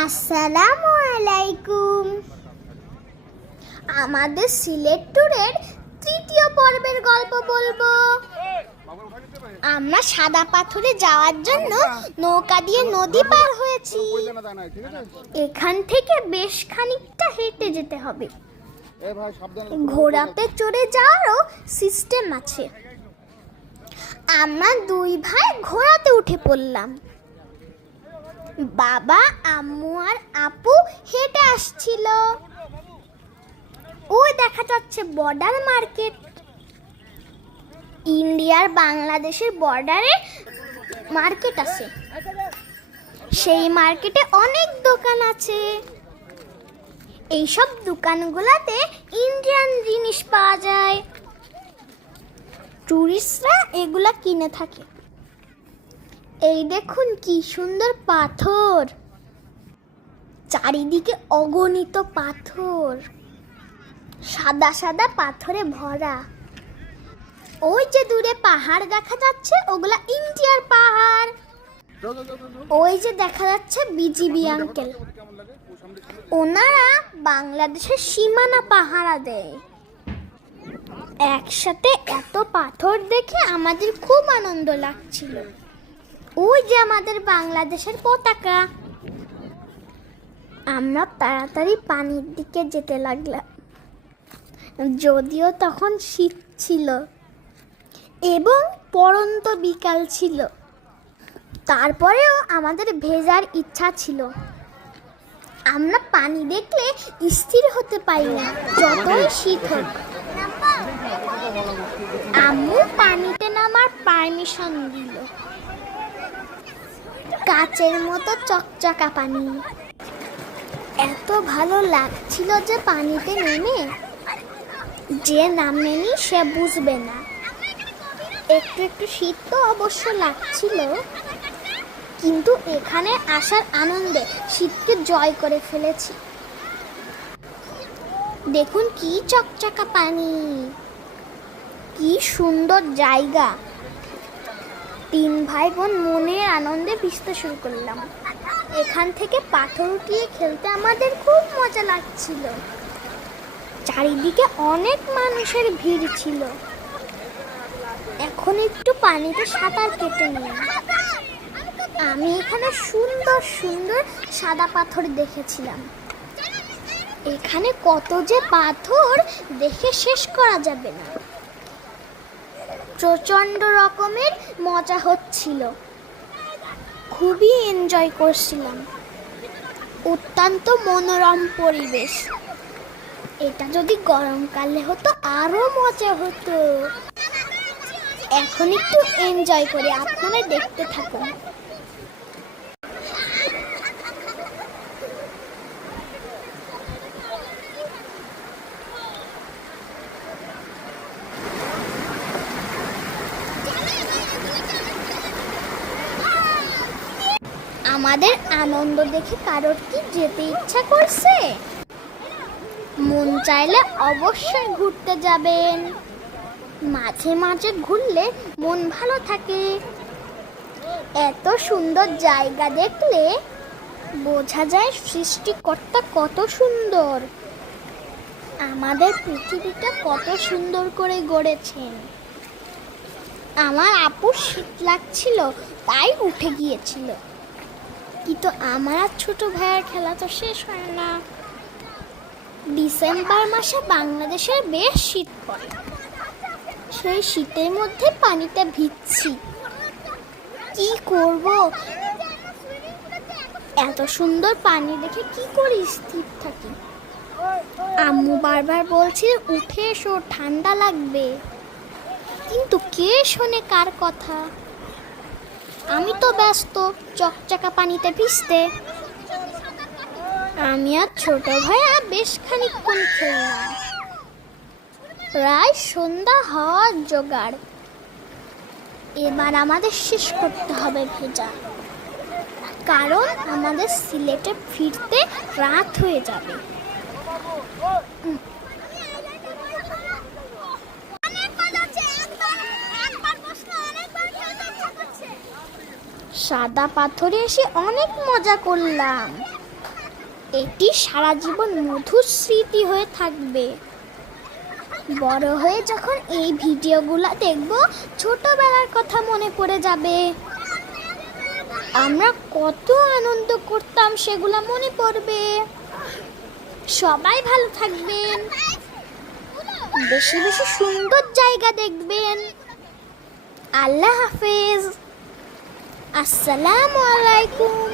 আসসালামু আলাইকুম। আমাদের সিলেট ট্যুরের তৃতীয় পর্বের গল্প বলবো। আমরা সাদা পাথরে যাওয়ার জন্য নৌকা দিয়ে নদী পার হয়েছি। এখান থেকে বেশ খানিকটা হেঁটে যেতে হবে। ঘোড়াতে চড়ে যাওয়ারও সিস্টেম আছে। আমরা দুই ভাই ঘোড়াতে উঠে পড়লাম। বাবা, আম্মু আর আপু হেঁটে আসছিল। ওই দেখা যাচ্ছে বর্ডার মার্কেট। ইন্ডিয়ার বাংলাদেশের বর্ডারে মার্কেট আছে। সেই মার্কেটে অনেক দোকান আছে। এইসব দোকানগুলোতে ইন্ডিয়ান জিনিস পাওয়া যায়। টুরিস্টরা এগুলা কিনে থাকে। এই দেখুন কি সুন্দর পাথর, চারিদিকে অগণিত পাথর, সাদা সাদা পাথরে ভরা। ওই যে দূরে পাহাড় দেখা যাচ্ছে, ওগুলা ইন্ডিয়ার পাহাড়। ওই যে দেখা যাচ্ছে বিজিবি আঙ্কেল, ওনারা বাংলাদেশের সীমানা পাহারা দেয়। একসাথে এত পাথর দেখে আমাদের খুব আনন্দ লাগছিল। ওই যে আমাদের বাংলাদেশের পতাকা। আমরা তাড়াতাড়ি পানির দিকে যেতে লাগলাম। যদিও তখন শীত ছিল এবং পড়ন্ত বিকাল ছিল, তারপরেও আমাদের ভেজার ইচ্ছা ছিল। আমরা পানি দেখলে স্থির হতে পারি না, যতই শীত হোক। আম্মু পানিতে নামার পারমিশন দিল। কাচের মতো চকচকা পানি। এত ভালো লাগছিল যে পানিতে নেমে, যে নামেনি সে বুঝবে না। একটু একটু শীত তো অবশ্য লাগছিল, কিন্তু এখানে আসার আনন্দে শীতকে জয় করে ফেলেছি। দেখুন কি চকচকা পানি, কি সুন্দর জায়গা। তিন ভাই বোন মনের আনন্দে ভিজতে শুরু করলাম। এখান থেকে পাথর উঠিয়ে খেলতে আমাদের খুব মজা লাগছিল। চারিদিকে অনেক মানুষের ভিড় ছিল। এখন একটু পানিতে সাঁতার কেটে নিই। আমি এখানে সুন্দর সুন্দর সাদা পাথর দেখেছিলাম। এখানে কত যে পাথর দেখে শেষ করা যাবে না। প্রচণ্ড রকমের মজা হচ্ছিল, খুবই এনজয় করছিলাম। অত্যন্ত মনোরম পরিবেশ। এটা যদি গরমকালে হতো আরো মজা হতো। এখন একটু এনজয় করে আপনারা দেখতে থাকুন। আমাদের আনন্দ দেখে কারোর কি যেতে ইচ্ছা করছে? মন চাইলে অবশ্যই ঘুরতে যাবেন। মাঝে মাঝে ঘুরলে মন ভালো থাকে। এত সুন্দর জায়গা দেখলে বোঝা যায় সৃষ্টিকর্তা কত সুন্দর, আমাদের পৃথিবীটা কত সুন্দর করে গড়েছেন। আমার আপুর শীত লাগছিল, তাই উঠে গিয়েছিল। কিন্তু আমার আর ছোট ভাইয়ের খেলা তো শেষ হয় না। ডিসেম্বর মাসে বাংলাদেশের বেশ শীত পড়ে। সেই শীতের মধ্যে পানিতে ভিজছি। কি করব? এত সুন্দর পানি দেখে কি করে স্থির থাকি? আম্মু বারবার বলছে উঠে এসো, ঠান্ডা লাগবে। কিন্তু কে শোনে কার কথা? আমি তো ব্যস্ত চকচকা পানিতে ভিজতে। আমি আর ছোট ভাইয়া বেশ খানিকক্ষণ খেললাম। প্রায় সন্ধ্যা হওয়ার জোগাড়। এবার আমাদের শেষ করতে হবে ভেজা, কারণ আমাদের সিলেটে ফিরতে রাত হয়ে যাবে। সাদা পাথরে এসে অনেক মজা করলাম। এটি সারা জীবন মধুর স্মৃতি হয়ে থাকবে। বড় হয়ে যখন এই ভিডিওগুলো দেখব, ছোটবেলার কথা মনে পড়ে যাবে। আমরা কত আনন্দ করতাম সেগুলো মনে পড়বে। সবাই ভালো থাকবেন, বেশি বেশি সুন্দর জায়গা দেখবেন। আল্লাহ হাফেজ, আসসালামু আলাইকুম।